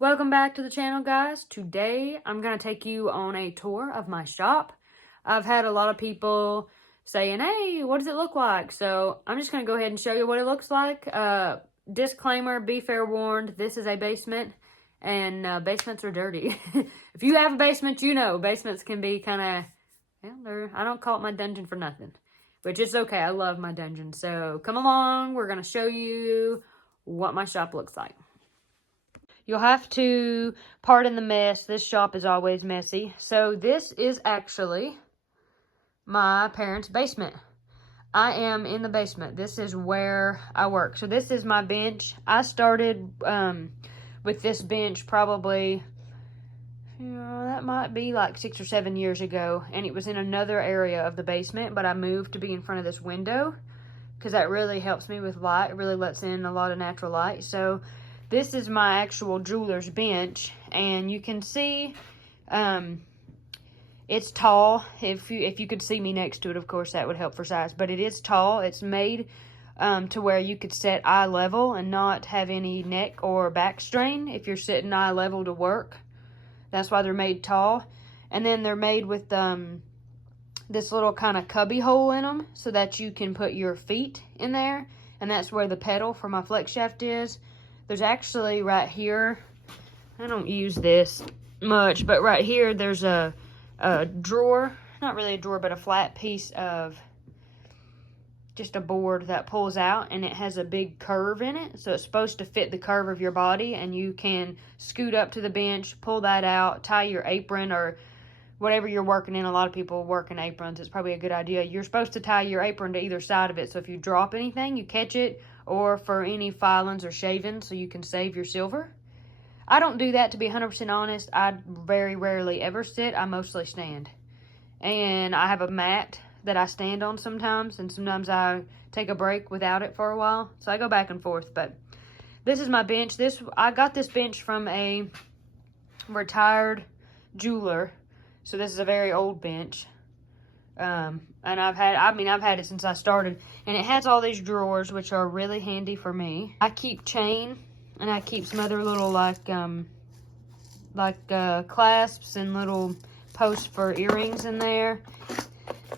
Welcome back to the channel, guys. Today I'm going to take you on a tour of my shop. I've had a lot of people saying, hey, what does it look like? So I'm just going to go ahead and show you what it looks like. Disclaimer, be fair warned, this is a basement and basements are dirty. If you have a basement, you know basements can be kind of, well, I don't call it my dungeon for nothing, which is okay. I love my dungeon. So come along. We're going to show you what my shop looks like. You'll have to pardon the mess. This shop is always messy. So this is actually my parents' basement. I am in the basement. This is where I work. So this is my bench. I started with this bench probably, that might be like 6 or 7 years ago. And it was in another area of the basement, but I moved to be in front of this window because that really helps me with light. It really lets in a lot of natural light. So this is my actual jeweler's bench, and you can see it's tall. If you could see me next to it, of course, that would help for size. But it is tall. It's made to where you could sit eye level and not have any neck or back strain if you're sitting eye level to work. That's why they're made tall. And then they're made with this little kind of cubby hole in them so that you can put your feet in there. And that's where the pedal for my flex shaft is. There's actually right here, I don't use this much, but right here there's a drawer, not really a drawer, but a flat piece of just a board that pulls out, and it has a big curve in it. So it's supposed to fit the curve of your body, and you can scoot up to the bench, pull that out, tie your apron or whatever you're working in. A lot of people work in aprons. It's probably a good idea. You're supposed to tie your apron to either side of it, so if you drop anything, you catch it, or for any filings or shavings so you can save your silver. I don't do that, to be 100% honest. I very rarely ever sit. I mostly stand. And I have a mat that I stand on sometimes, and sometimes I take a break without it for a while. So I go back and forth, but this is my bench. I got this bench from a retired jeweler. So this is a very old bench. And I've had it since I started, and it has all these drawers, which are really handy for me. I keep chain, and I keep some other little clasps and little posts for earrings in there.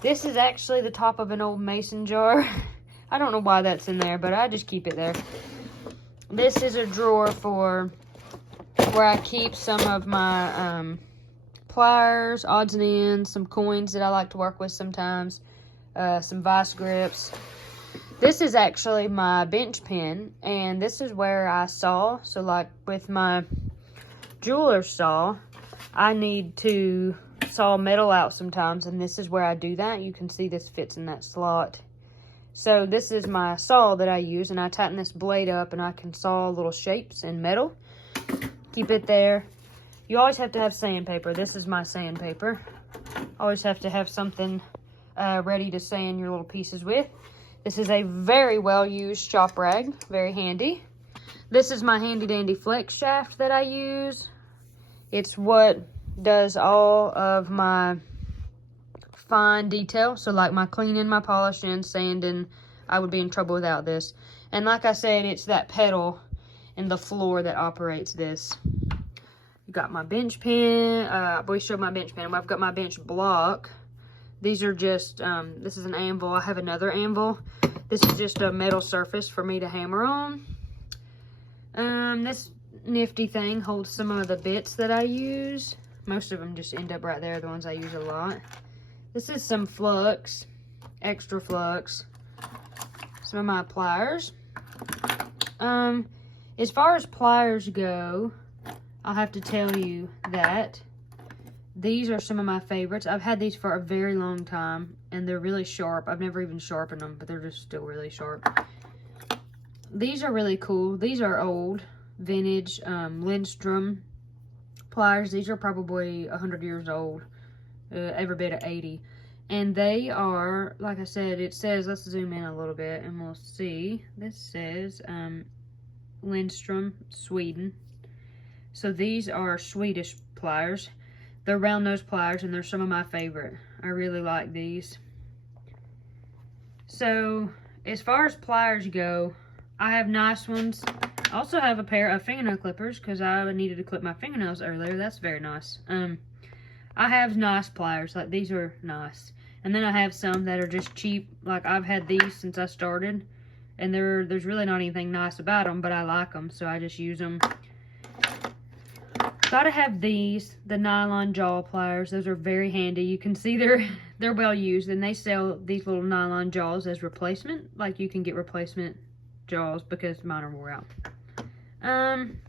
This is actually the top of an old mason jar. I don't know why that's in there, but I just keep it there. This is a drawer for where I keep some of my pliers, odds and ends, some coins that I like to work with sometimes, some vice grips. This is actually my bench pin, and this is where I saw. So like with my jeweler's saw, I need to saw metal out sometimes, and this is where I do that. You can see this fits in that slot. So this is my saw that I use, and I tighten this blade up, and I can saw little shapes in metal. Keep it there. You always have to have sandpaper. This is my sandpaper. Always have to have something ready to sand your little pieces with. This is a very well-used shop rag. Very handy. This is my handy-dandy flex shaft that I use. It's what does all of my fine detail. So like my cleaning, my polishing, sanding, I would be in trouble without this. And like I said, it's that pedal in the floor that operates this. Got my bench pen. I always show my bench pen. I've got my bench block. These are just, this is an anvil. I have another anvil. This is just a metal surface for me to hammer on. This nifty thing holds some of the bits that I use. Most of them just end up right there, the ones I use a lot. This is some flux, extra flux. Some of my pliers. As far as pliers go, I'll have to tell you that these are some of my favorites. I've had these for a very long time, and they're really sharp. I've never even sharpened them, but they're just still really sharp. These are really cool. These are old, vintage Lindstrom pliers. These are probably 100 years old, every bit of 80. And they are, like I said, it says, let's zoom in a little bit, and we'll see. This says Lindstrom, Sweden. So these are Swedish pliers. They're round nose pliers, and they're some of my favorite. I really like these. So as far as pliers go, I have nice ones. I also have a pair of fingernail clippers because I needed to clip my fingernails earlier. That's very nice. I have nice pliers. Like, these are nice. And then I have some that are just cheap. Like, I've had these since I started. And there's really not anything nice about them, but I like them, so I just use them. Gotta have these, the nylon jaw pliers. Those are very handy. You can see they're well used, and they sell these little nylon jaws as replacement. Like, you can get replacement jaws because mine are wore out. Then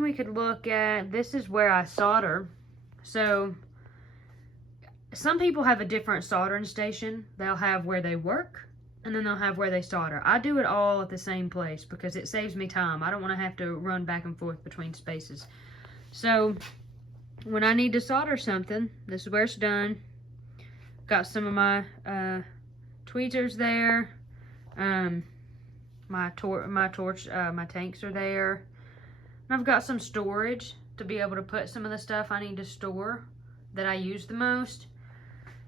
we could look at, this is where I solder. So some people have a different soldering station. They'll have where they work, and then they'll have where they solder. I do it all at the same place because it saves me time. I don't want to have to run back and forth between spaces. So when I need to solder something, this is where it's done. Got some of my tweezers there. My tanks are there. And I've got some storage to be able to put some of the stuff I need to store that I use the most.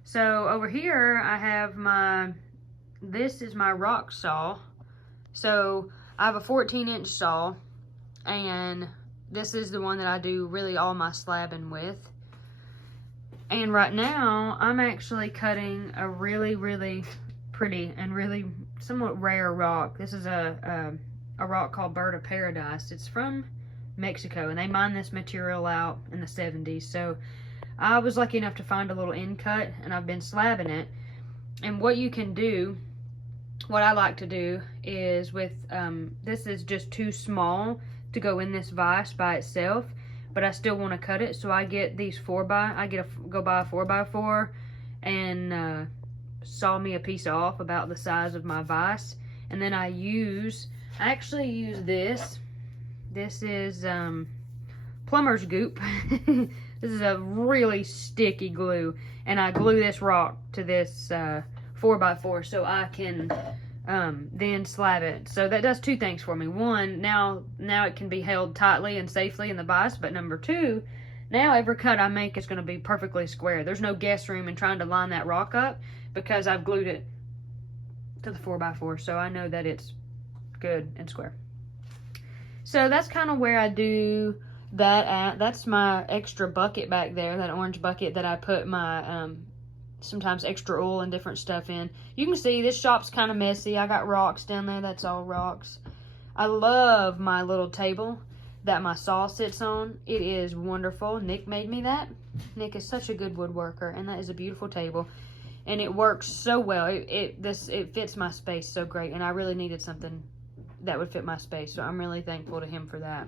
So over here I have this is my rock saw. So I have a 14-inch saw, and this is the one that I do really all my slabbing with. And right now I'm actually cutting a really, really pretty and really somewhat rare rock. This is a rock called Bird of Paradise. It's from Mexico, and they mined this material out in the 70s. So I was lucky enough to find a little end cut, and I've been slabbing it. And what you can do, what I like to do is with, this is just too small to go in this vise by itself, but I still want to cut it. So I get these go buy a 4x4 and saw me a piece off about the size of my vise. And then I actually use this. This is plumber's goop. This is a really sticky glue, and I glue this rock to this 4x4 so I can then slab it. So that does two things for me. One, now it can be held tightly and safely in the vise, but number two, now every cut I make is going to be perfectly square. There's no guess room in trying to line that rock up because I've glued it to the 4x4, so I know that it's good and square. So that's kind of where I do that at. That's my extra bucket back there, that orange bucket that I put my sometimes extra oil and different stuff in. You can see this shop's kind of messy. I got rocks down there. That's all rocks. I love my little table that my saw sits on. It is wonderful. Nick made me that. Nick is such a good woodworker, and that is a beautiful table. And it works so well. It fits my space so great, and I really needed something that would fit my space, so I'm really thankful to him for that.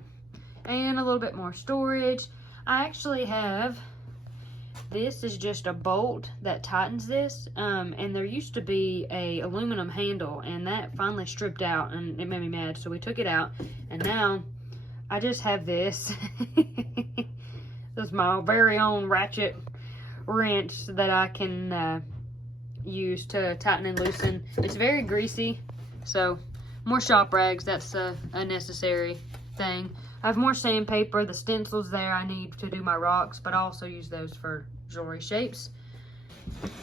And a little bit more storage. I actually have, this is just a bolt that tightens this, and there used to be a aluminum handle, and that finally stripped out, and it made me mad, so we took it out, and now I just have this. This is my very own ratchet wrench that I can use to tighten and loosen. It's very greasy, so more shop rags, that's a necessary thing. I have more sandpaper, the stencils there I need to do my rocks, but I also use those for jewelry shapes.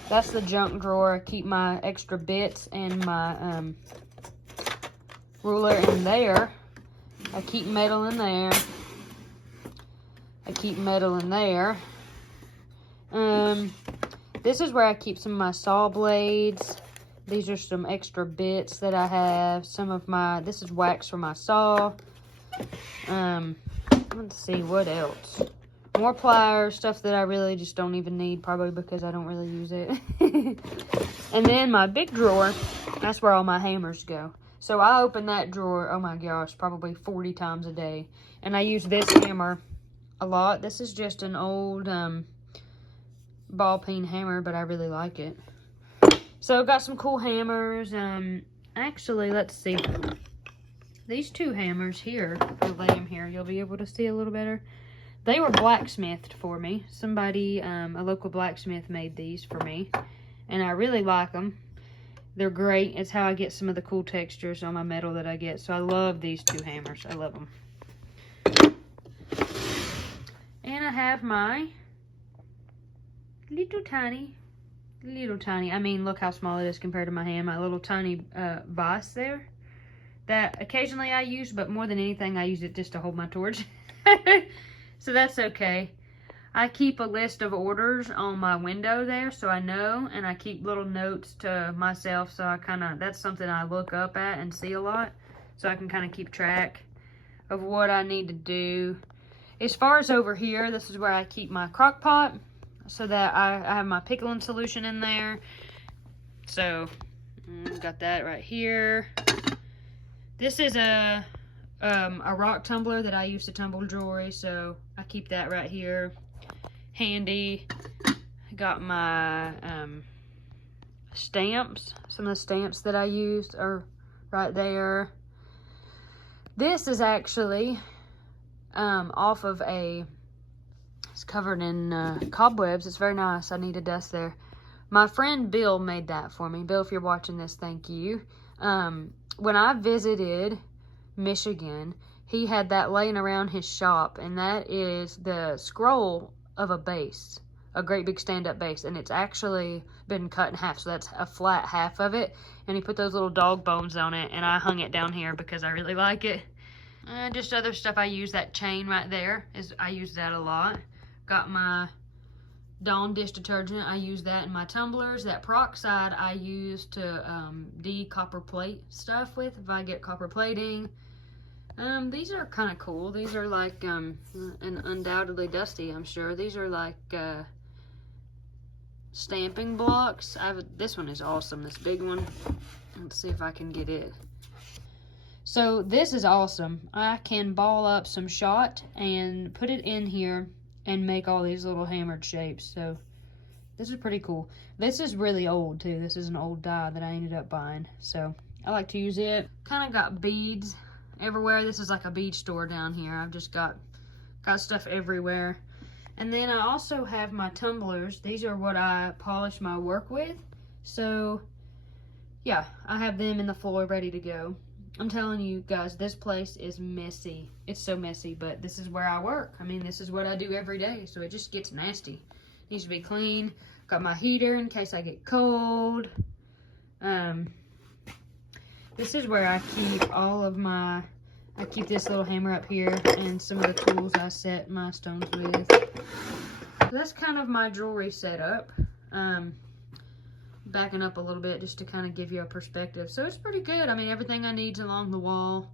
That's the junk drawer. I keep my extra bits and my ruler in there. I keep metal in there. I keep metal in there. This is where I keep some of my saw blades. These are some extra bits that I have. Some of my, this is wax for my saw. Let's see, what else? More pliers, stuff that I really just don't even need, probably because I don't really use it. And then my big drawer, that's where all my hammers go. So I open that drawer, oh my gosh, probably 40 times a day. And I use this hammer a lot. This is just an old ball peen hammer, but I really like it. So I've got some cool hammers. Actually, let's see. These two hammers here, if I lay them here, you'll be able to see a little better. They were blacksmithed for me. Somebody, a local blacksmith made these for me. And I really like them. They're great. It's how I get some of the cool textures on my metal that I get. So I love these two hammers. I love them. And I have my little tiny, I mean, look how small it is compared to my hand. My little tiny vise there. that occasionally I use, but more than anything I use it just to hold my torch. So that's okay. I keep a list of orders on my window there so I know, and I keep little notes to myself, so I that's something I look up at and see a lot, so I can kind of keep track of what I need to do. As far as over here, this is where I keep my crock pot, so that I have my pickling solution in there. So, got that right here. This is a rock tumbler that I use to tumble jewelry, so I keep that right here handy. Got my stamps. Some of the stamps that I used are right there. This is actually off of it's covered in cobwebs. It's very nice. I need to dust there. My friend Bill made that for me. Bill, if you're watching this, thank you. When I visited Michigan, he had that laying around his shop, and that is the scroll of a base, a great big stand-up base, and it's actually been cut in half, so that's a flat half of it, and he put those little dog bones on it, and I hung it down here because I really like it. Just other stuff I use, that chain right there, I use that a lot. Got my Dawn dish detergent, I use that in my tumblers. That peroxide I use to de-copper plate stuff with, if I get copper plating. These are kind of cool. These are like, and undoubtedly dusty, I'm sure. These are like stamping blocks. This one is awesome, this big one. Let's see if I can get it. So this is awesome. I can ball up some shot and put it in here and make all these little hammered shapes. So this is pretty cool. This is really old too. This is an old die that I ended up buying. So I like to use it. Kind of got beads everywhere. This is like a bead store down here. I've just got stuff everywhere. And then I also have my tumblers. These are what I polish my work with. So yeah, I have them in the floor ready to go. I'm telling you guys, this place is messy. It's so messy, but this is where I work. I mean, this is what I do every day, so it just gets nasty. Needs to be clean. Got my heater in case I get cold. This is where I keep all of my, I keep this little hammer up here and some of the tools I set my stones with. So that's kind of my jewelry setup. Backing up a little bit just to kind of give you a perspective. So it's pretty good. I mean, everything I need's along the wall.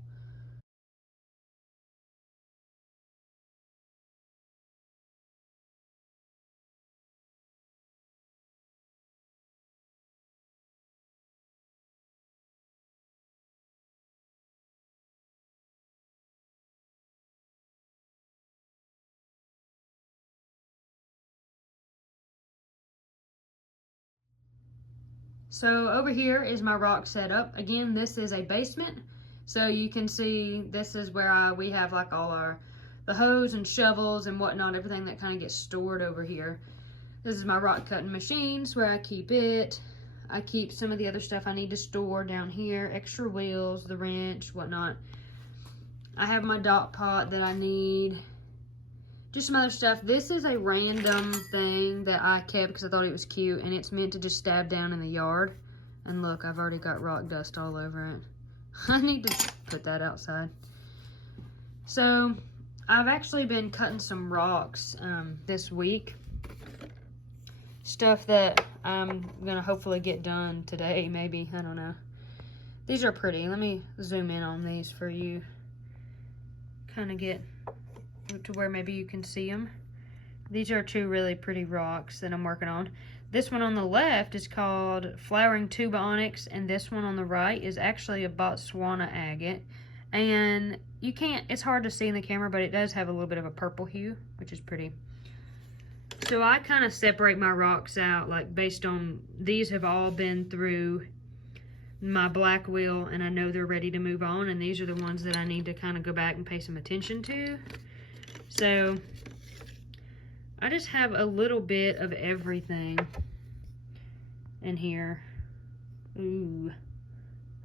So over here is my rock setup. Again, this is a basement. So you can see this is where we have like all the hose and shovels and whatnot, everything that kind of gets stored over here. This is my rock cutting machines where I keep it. I keep some of the other stuff I need to store down here, extra wheels, the wrench, whatnot. I have my dot pot that I need. Just some other stuff. This is a random thing that I kept because I thought it was cute, and it's meant to just stab down in the yard. And look, I've already got rock dust all over it. I need to put that outside. So, I've actually been cutting some rocks this week. Stuff that I'm going to hopefully get done today, maybe. I don't know. These are pretty. Let me zoom in on these for you. Kind of get to where maybe you can see them. These are two really pretty rocks that I'm working on. This one on the left is called Flowering Tuba Onyx, and this one on the right is actually a Botswana agate. And you can't, it's hard to see in the camera, but it does have a little bit of a purple hue, which is pretty. So I kind of separate my rocks out, like based on, these have all been through my black wheel, and I know they're ready to move on, and these are the ones that I need to kind of go back and pay some attention to. So I just have a little bit of everything in here. Ooh,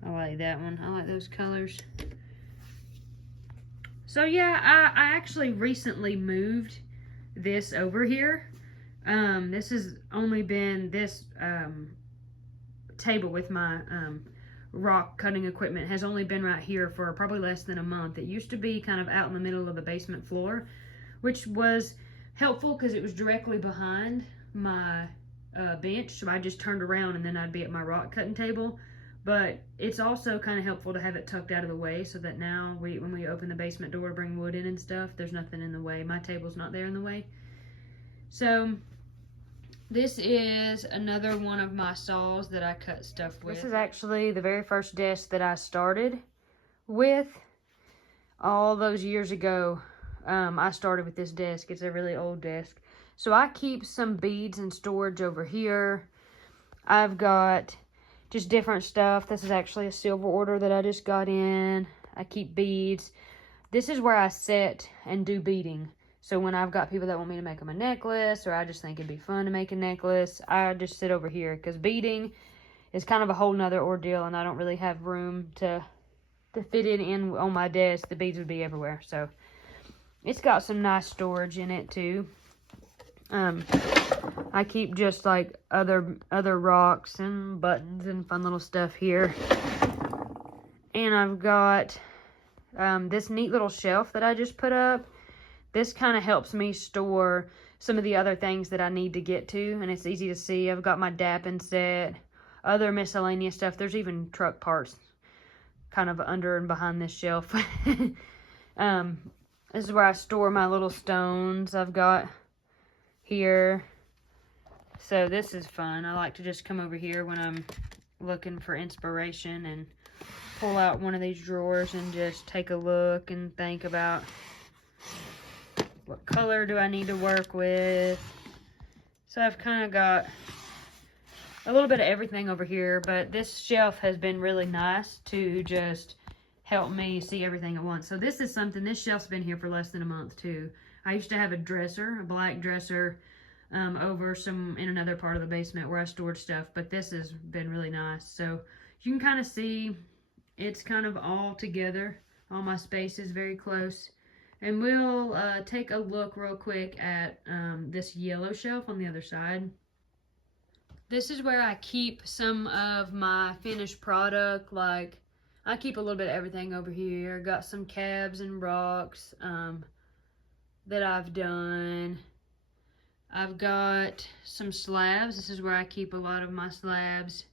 I like that one. I like those colors. So yeah, I actually recently moved this over here. This has only been this table with my rock cutting equipment has only been right here for probably less than a month. It used to be kind of out in the middle of the basement floor, which was helpful because it was directly behind my bench, so I just turned around and then I'd be at my rock cutting table. But it's also kind of helpful to have it tucked out of the way so that now when we open the basement door to bring wood in and stuff, there's nothing in the way. My table's not there in the way. So this is another one of my saws that I cut stuff with. This is actually the very first desk that I started with all those years ago. I started with this desk. It's a really old desk. So I keep some beads in storage over here. I've got just different stuff. This is actually a silver order that I just got in. I keep beads. This is where I sit and do beading. So when I've got people that want me to make them a necklace, or I just think it'd be fun to make a necklace, I just sit over here, because beading is kind of a whole nother ordeal, and I don't really have room to fit it in on my desk. The beads would be everywhere. So it's got some nice storage in it too. I keep just like other rocks and buttons and fun little stuff here. And I've got this neat little shelf that I just put up. This kind of helps me store some of the other things that I need to get to, and it's easy to see. I've got my dapping set, other miscellaneous stuff. There's even truck parts kind of under and behind this shelf. This is where I store my little stones I've got here. So this is fun. I like to just come over here when I'm looking for inspiration and pull out one of these drawers and just take a look and think about what color do I need to work with. So I've kind of got a little bit of everything over here, but this shelf has been really nice to just help me see everything at once. So this is something, this shelf's been here for less than a month too. I used to have a dresser, a black dresser, over in another part of the basement where I stored stuff, but this has been really nice. So you can kind of see it's kind of all together. All my space is very close. And we'll take a look real quick at this yellow shelf on the other side. This is where I keep some of my finished product. Like, I keep a little bit of everything over here. Got some cabs and rocks that I've done. I've got some slabs. This is where I keep a lot of my slabs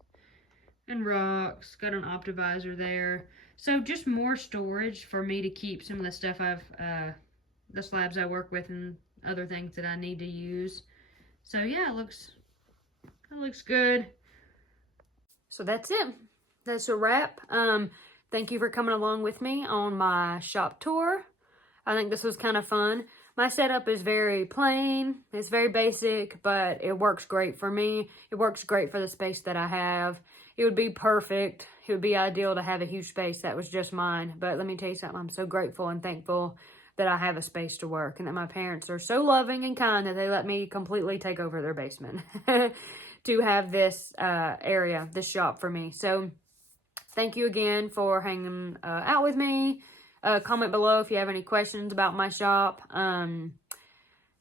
and rocks. Got an optivisor there. So just more storage for me to keep some of the stuff the slabs I work with and other things that I need to use. So yeah, it looks good. So that's it. That's a wrap. Thank you for coming along with me on my shop tour. I think this was kind of fun. My setup is very plain. It's very basic, but it works great for me. It works great for the space that I have. It would be perfect. It would be ideal to have a huge space that was just mine. But let me tell you something. I'm so grateful and thankful that I have a space to work, and that my parents are so loving and kind that they let me completely take over their basement to have this area, this shop for me. So thank you again for hanging out with me. Comment below if you have any questions about my shop.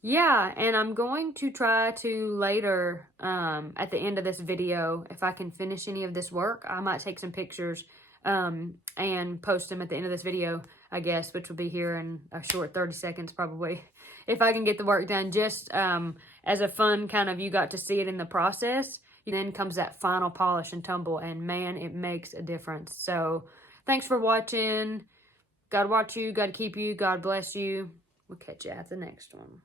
Yeah, and I'm going to try to later, at the end of this video, if I can finish any of this work, I might take some pictures and post them at the end of this video, I guess, which will be here in a short 30 seconds probably. If I can get the work done, just as a fun kind of, you got to see it in the process. And then comes that final polish and tumble, and man, it makes a difference. So thanks for watching. God watch you, God keep you, God bless you. We'll catch you at the next one.